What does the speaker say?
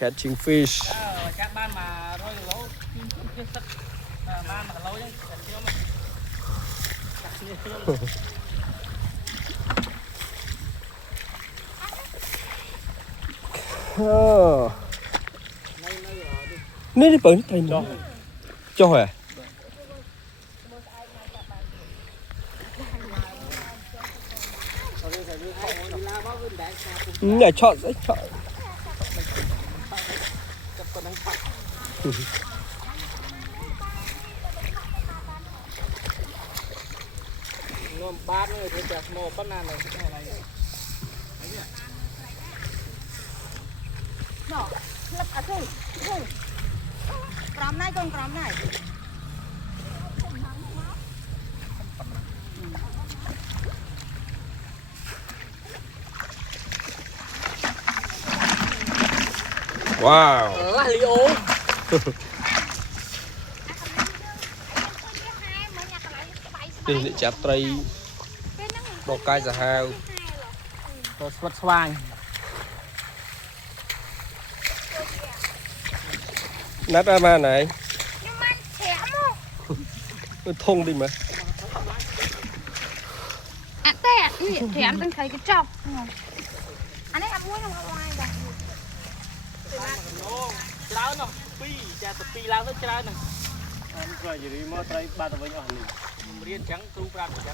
catching fish ចាក់បានមក100គីឡូជិះទឹកបាន1គីឡូចឹងខ្ញុំនេះនេះបើត្រីចុះហ៎នេះឆក់ឆក់ ngom bát nữa thì chả mồ bắt nan này Đó, lấp ở đây. Cắm này con cắm này. wow lá li ô đây để chặtត្រីបកកាយសាហាវ to swat swang ណាត់មកណៃ Nhưng mà thẻ mà. ធំតិចមើល À tè, thẻ bên thấy cái chọc. Anh ấy ăn muối không có ai đâu. ច្រើននោះពីរចាទៅពីរឡើងទៅច្រើនហ្នឹងអត់ក្រោយយីមកត្រីបាត់ទៅវិញអស់នេះខ្ញុំរៀនអញ្ចឹងគ្រូប្រាប់អញ្ចឹង